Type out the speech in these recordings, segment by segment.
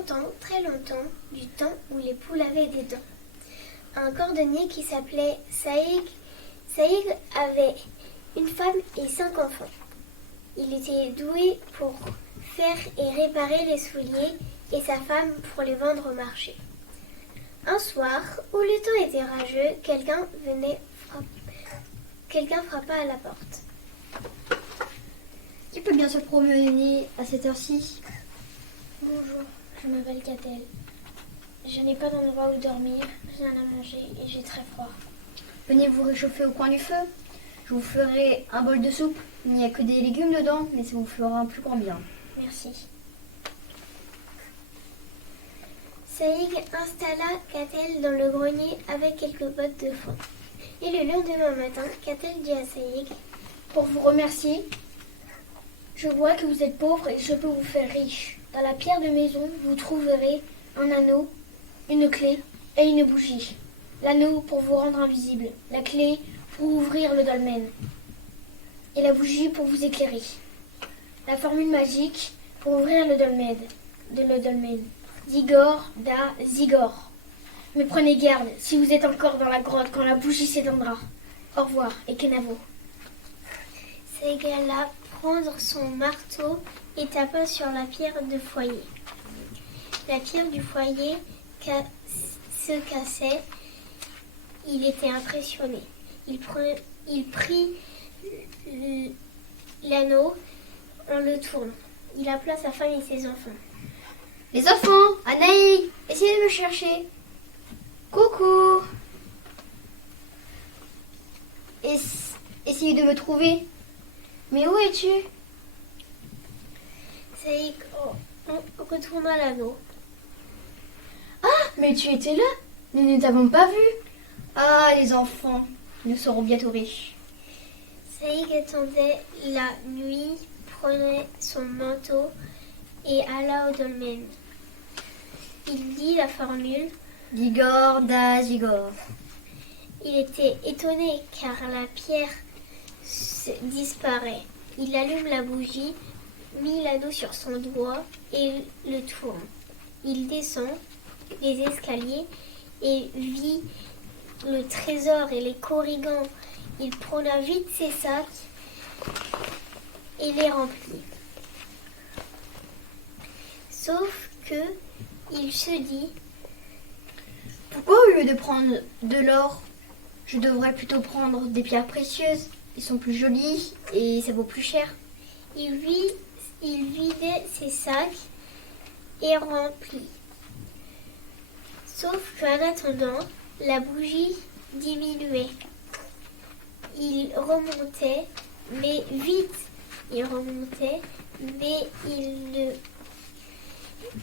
longtemps, très longtemps, du temps où les poules avaient des dents. Un cordonnier qui s'appelait Saïg. Saïg avait une femme et 5 enfants. Il était doué pour faire et réparer les souliers et sa femme pour les vendre au marché. Un soir, où le temps était rageux, quelqu'un frappa à la porte. Qui peut bien se promener à cette heure-ci? Bonjour, je m'appelle Catel. Je n'ai pas d'endroit où dormir, rien à manger et j'ai très froid. Venez vous réchauffer au coin du feu. Je vous ferai un bol de soupe. Il n'y a que des légumes dedans, mais ça vous fera un plus grand bien. Merci. Saïg installa Catel dans le grenier avec quelques bottes de foin. Et le lendemain matin, Catel dit à Saïg: pour vous remercier, je vois que vous êtes pauvre et je peux vous faire riche. Dans la pierre de maison, vous trouverez un anneau, une clé et une bougie. L'anneau pour vous rendre invisible, la clé pour ouvrir le dolmen et la bougie pour vous éclairer. La formule magique pour ouvrir le dolmen. Zigor da Zigor. Mais prenez garde si vous êtes encore dans la grotte quand la bougie s'éteindra. Au revoir et Kenavo. Saïg alla prendre son marteau et tapa sur la pierre de foyer. La pierre du foyer se cassait. Il était impressionné. Il prit l'anneau en le tournant. Il appela sa femme et ses enfants. Les enfants, Anaïg, essayez de me chercher. Coucou. Essayez de me trouver. Mais où es-tu? Saïg retourna l'anneau. Ah, mais tu étais là. Nous ne t'avons pas vu. Ah, les enfants, nous serons bientôt riches. Saïg attendait la nuit, prenait son manteau et alla au dolmen. Il dit la formule. Zigor da Zigor. Il était étonné car la pierre disparaît. Il allume la bougie, mit l'anneau sur son doigt et le tourne. Il descend les escaliers et vit le trésor et les corrigans. Il prena vite ses sacs et les remplit. Sauf que il se dit: pourquoi au lieu de prendre de l'or, je devrais plutôt prendre des pierres précieuses? Ils sont plus jolis et ça vaut plus cher. Il vidait ses sacs et remplit. Sauf qu'en attendant, la bougie diminuait. Il remontait, mais vite. Il remontait, mais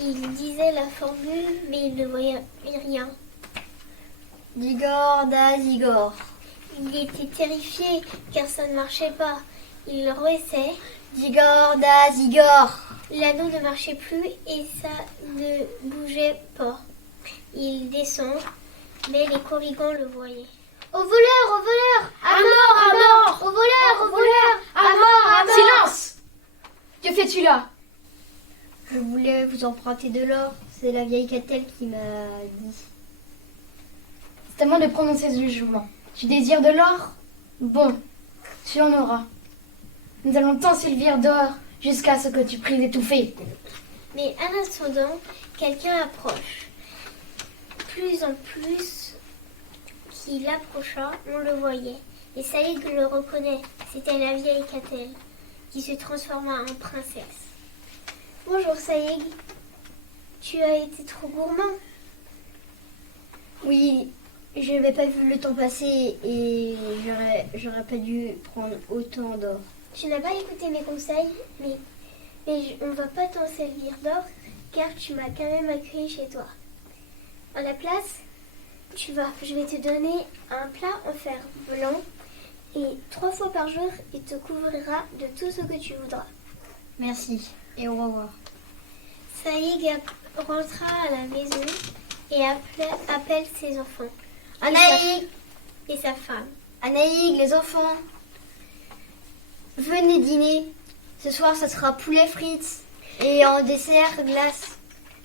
il disait la formule, mais il ne voyait rien. Zigor da Zigor. Il était terrifié car ça ne marchait pas. Il roissait. Zigor da Zigor. L'anneau ne marchait plus et ça ne bougeait pas. Il descend, mais les corrigans le voyaient. Au voleur, à mort, au voleur, à mort. Silence! Que fais-tu là? Je voulais vous emprunter de l'or. C'est la vieille Catel qui m'a dit. C'est à moi de prononcer ce jugement. Tu désires de l'or? Bon, tu en auras. Nous allons t'en servir d'or jusqu'à ce que tu pries d'étouffer. Mais en attendant, quelqu'un approche. Plus en plus qu'il approcha, on le voyait. Et Saïg le reconnaît. C'était la vieille Catel qui se transforma en princesse. Bonjour Saïg. Tu as été trop gourmand. Oui, je n'avais pas vu le temps passer et j'aurais pas dû prendre autant d'or. Tu n'as pas écouté mes conseils, mais on ne va pas t'en servir d'or car tu m'as quand même accueilli chez toi. À la place, je vais te donner un plat en fer blanc et 3 fois par jour, il te couvrira de tout ce que tu voudras. Merci et au revoir. Saïg rentra à la maison et appelle ses enfants. Anaïg Et sa femme. Anaïg, les enfants, venez dîner. Ce soir, ça sera poulet frites et en dessert, glace.